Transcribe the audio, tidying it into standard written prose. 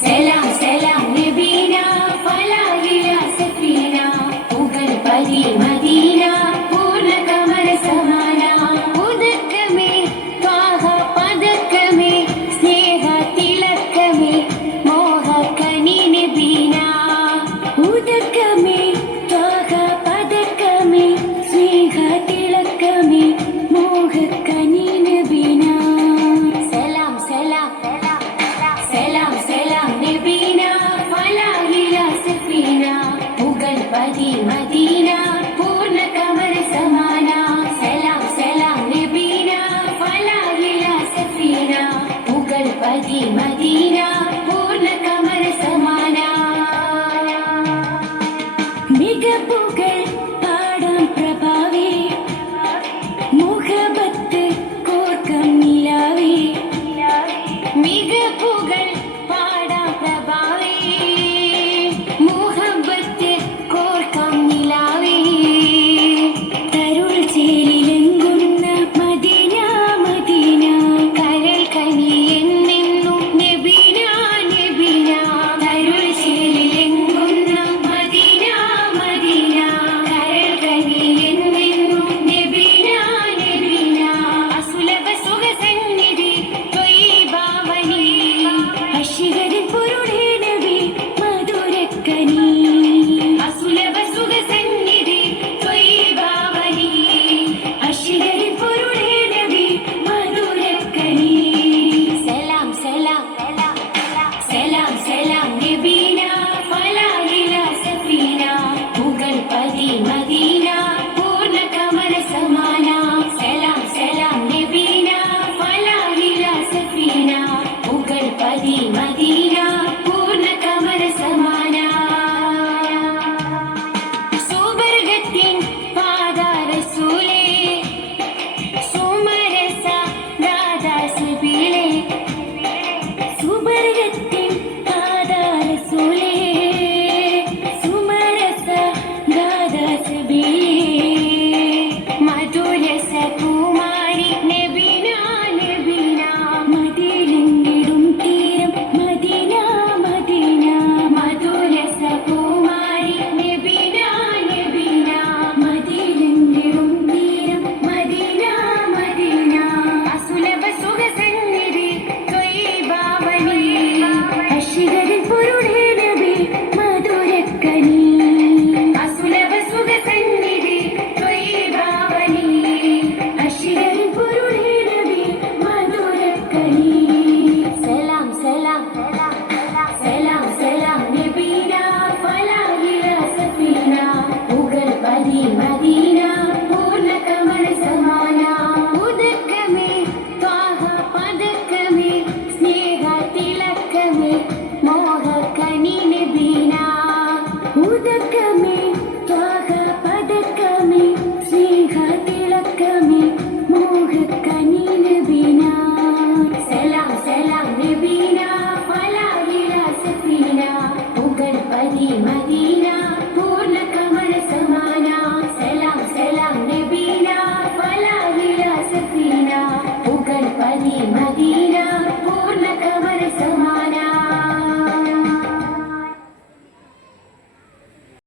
സലാം സലാം നബീന ഫലാഹില സഫീന ഉഗൽ പരി മദീന പൂർണ്ണ കമര സമാന ഉദക്കമേ ത്വാഹ പദക്കമേ സ്നേഹ തിലക്കമേ മോഹ കനി നബീന ഉദക്കമേ ത്വാഹ പദക്കമേ സ്നേഹ തിലക്കമേ മോഹ കനി നബീന സലാം സലാം സലാം സലാം നബീന ഫലാഹില സഫീന ഉഗൽ പരി മദീന പൂർണ്ണ കമര സമാന സലാം സലാം നബീന ഫലാഹില സഫീന ഉഗൽ പരി മദീന പൂർണ്ണ കമര സമാന മികപ്പുകൾ പാടാം പ്രഭാവേ മുഹബത്ത് കോർക്കം നിലാവേ മികപ്പുകൾ പാടാം പ്രഭാവേ മുഹബത്ത് കോർക്കം നിലാവേ തരുൾ ചേലിലെങ്കുന്ന മദീന മദീന കരൾ കനി എന്നെന്നും നബീന നബീന തരുൾ ചേലിലെങ്കുന്ന മദീന മദീന കരൾ കനി എന്നെന്നും നബീന നബീന അസുലഭ സുഖസന്നിധി ത്വയ്യിബാവനി അശിഗരിൻ പൊരുളേ നബി മധുരക്കനി അസുലഭ സുഖസന്നിധി ത്വയ്യിബാവനി അശിഗരിൻ പൊരുളേ നബി മധുരക്കനി സലാം സലാം സലാം സലാം നബീന ഫലാഹില സഫീന ഉഗൽ പരി മദീന പൂർണ്ണ കമര സമാന സലാം സലാം നബീന ഫലാഹില സഫീന ഉഗൽ പരി മദീന പൂർണ്ണ കമര സമാന സുവർഗത്തിൻ പാദരസൂലേ സുമരസ ദാദാസബീലേ സുവർഗത്തിൻ പാദരസൂലേ സുമരസ ദാദാസബീലേ